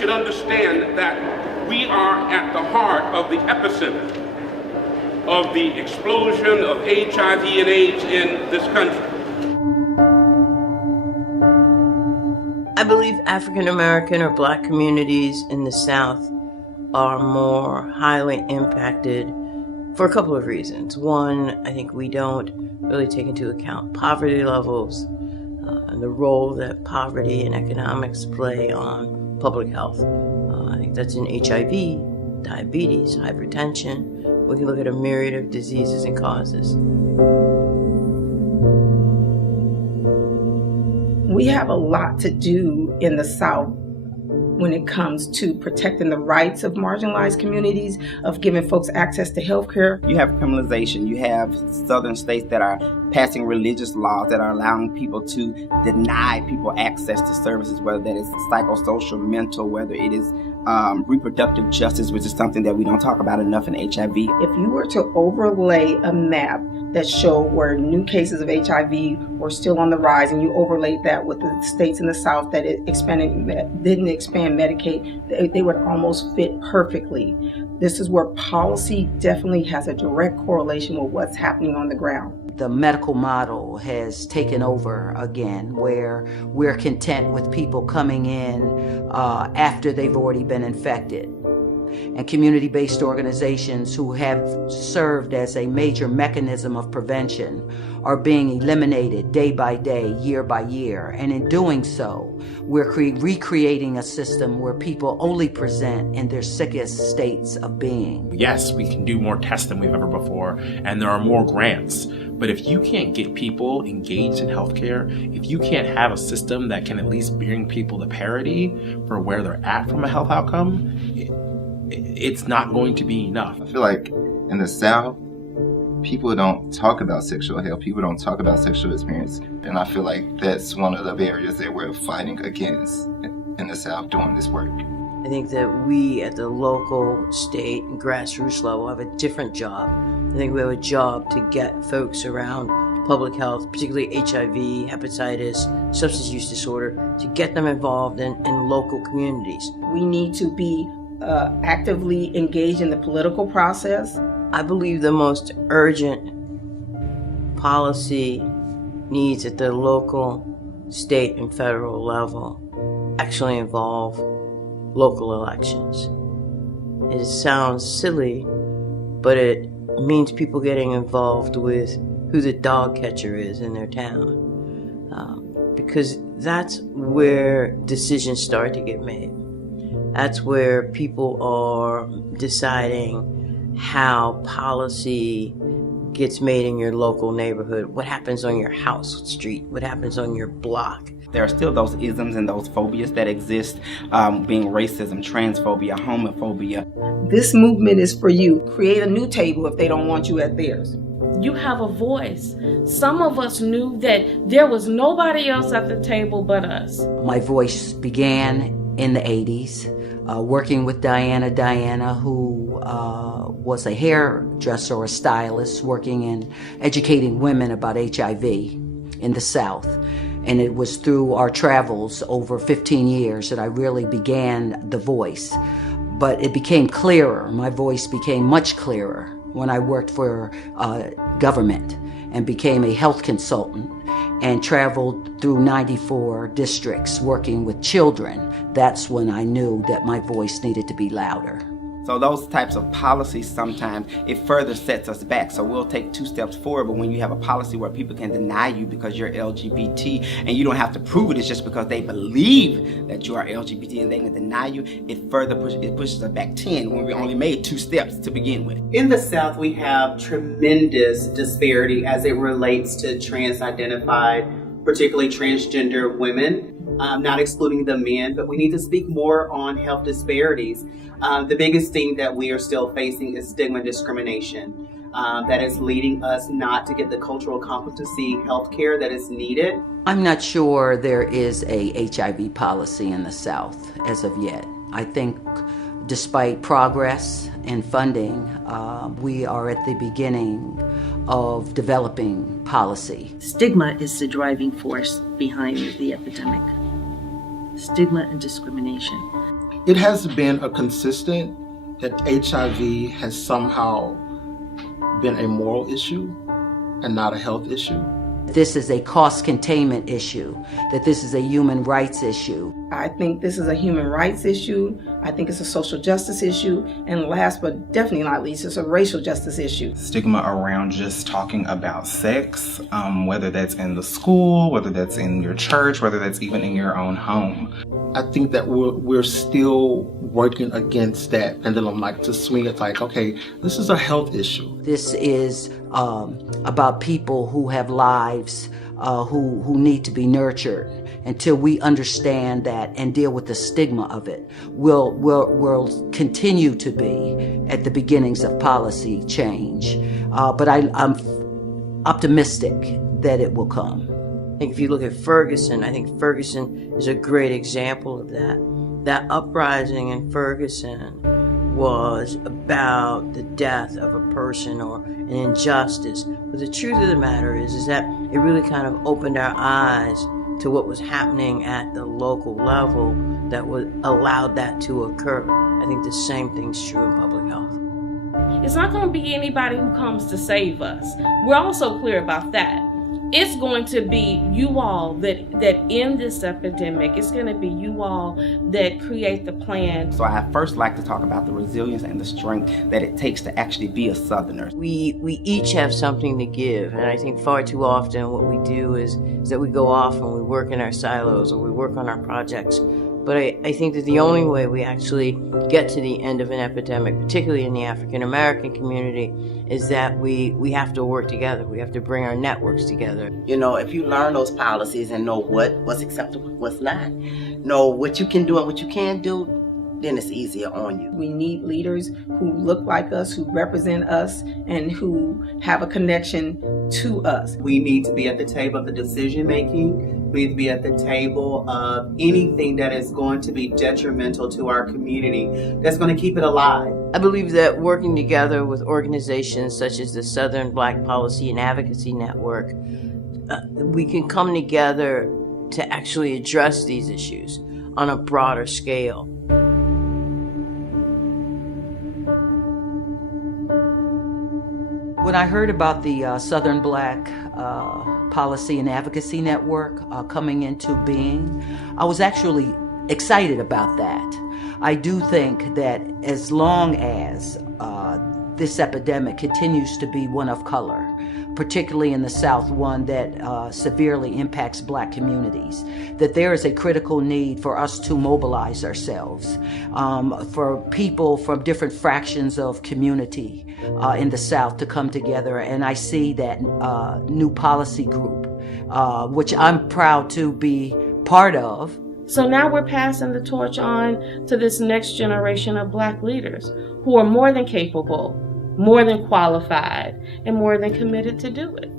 should understand that we are at the heart of the epicenter of the explosion of HIV and AIDS in this country. I believe African American or Black communities in the South are more highly impacted for a couple of reasons. One, I think we don't really take into account poverty levels and the role that poverty and economics play on public health. I think that's in HIV, diabetes, hypertension. We can look at a myriad of diseases and causes. We have a lot to do in the South when it comes to protecting the rights of marginalized communities, of giving folks access to health care. You have criminalization. You have southern states that are passing religious laws that are allowing people to deny people access to services, whether that is psychosocial, mental, whether it is reproductive justice, which is something that we don't talk about enough in HIV. If you were to overlay a map that showed where new cases of HIV were still on the rise, and you overlaid that with the states in the South that didn't expand Medicaid, they would almost fit perfectly. This is where policy definitely has a direct correlation with what's happening on the ground. The medical model has taken over again, where we're content with people coming in after they've already been infected. And community-based organizations who have served as a major mechanism of prevention are being eliminated day by day, year by year. And in doing so, we're recreating a system where people only present in their sickest states of being. Yes, we can do more tests than we've ever before, and there are more grants. But if you can't get people engaged in healthcare, if you can't have a system that can at least bring people to parity for where they're at from a health outcome, it's not going to be enough. I feel like in the South, people don't talk about sexual health. People don't talk about sexual experience. And I feel like that's one of the barriers that we're fighting against in the South doing this work. I think that we at the local, state, and grassroots level have a different job. I think we have a job to get folks around public health, particularly HIV, hepatitis, substance use disorder, to get them involved in local communities. We need to be actively engaged in the political process. I believe the most urgent policy needs at the local, state, and federal level actually involve local elections. It sounds silly, but it means people getting involved with who the dog catcher is in their town. Because that's where decisions start to get made. That's where people are deciding how policy gets made in your local neighborhood, what happens on your house street, what happens on your block. There are still those isms and those phobias that exist, being racism, transphobia, homophobia. This movement is for you. Create a new table if they don't want you at theirs. You have a voice. Some of us knew that there was nobody else at the table but us. My voice began in the 80s, working with Diana, who was a hairdresser or a stylist, working in educating women about HIV in the South. And it was through our travels over 15 years that I really began the voice. But it became clearer. My voice became much clearer when I worked for government and became a health consultant and traveled through 94 districts working with children. That's when I knew that my voice needed to be louder. So those types of policies, sometimes it further sets us back. So we'll take 2 steps forward, but when you have a policy where people can deny you because you're LGBT and you don't have to prove it, it's just because they believe that you are LGBT and they can deny you, it pushes us back 10 when we only made 2 steps to begin with. In the South, we have tremendous disparity as it relates to trans-identified, particularly transgender women. Not excluding the men, but we need to speak more on health disparities. The biggest thing that we are still facing is stigma and discrimination. That is leading us not to get the cultural competency healthcare that is needed. I'm not sure there is a HIV policy in the South as of yet. I think despite progress and funding, we are at the beginning of developing policy. Stigma is the driving force behind the epidemic. Stigma and discrimination. It has been a consistent that HIV has somehow been a moral issue and not a health issue. This is a cost containment issue, that this is a human rights issue. I think this is a human rights issue. I think it's a social justice issue. And last but definitely not least, it's a racial justice issue. Stigma around just talking about sex, whether that's in the school, whether that's in your church, whether that's even in your own home. I think that we're still working against that pendulum, like to swing it like, okay, this is a health issue. This is about people who have lives, who need to be nurtured. Until we understand that and deal with the stigma of it, we'll continue to be at the beginnings of policy change. But I'm optimistic that it will come. I think if you look at Ferguson, I think Ferguson is a great example of that. That uprising in Ferguson was about the death of a person or an injustice. But the truth of the matter is that it really kind of opened our eyes to what was happening at the local level that allowed that to occur. I think the same thing's true in public health. It's not going to be anybody who comes to save us. We're also clear about that. It's going to be you all that in this epidemic. It's going to be you all that create the plan. So I first like to talk about the resilience and the strength that it takes to actually be a Southerner. We each have something to give, and I think far too often what we do is that we go off and we work in our silos or we work on our projects. But I think that the only way we actually get to the end of an epidemic, particularly in the African American community, is that we have to work together. We have to bring our networks together. You know, if you learn those policies and know what's acceptable, what's not, know what you can do and what you can't do, then it's easier on you. We need leaders who look like us, who represent us, and who have a connection to us. We need to be at the table of the decision making. We need to be at the table of anything that is going to be detrimental to our community, that's going to keep it alive. I believe that working together with organizations such as the Southern Black Policy and Advocacy Network, we can come together to actually address these issues on a broader scale. When I heard about the Southern Black Policy and Advocacy Network coming into being, I was actually excited about that. I do think that as long as this epidemic continues to be one of color, particularly in the South, one that severely impacts Black communities, that there is a critical need for us to mobilize ourselves, for people from different fractions of community in the South to come together. And I see that new policy group, which I'm proud to be part of. So now we're passing the torch on to this next generation of Black leaders who are more than capable, more than qualified, and more than committed to do it.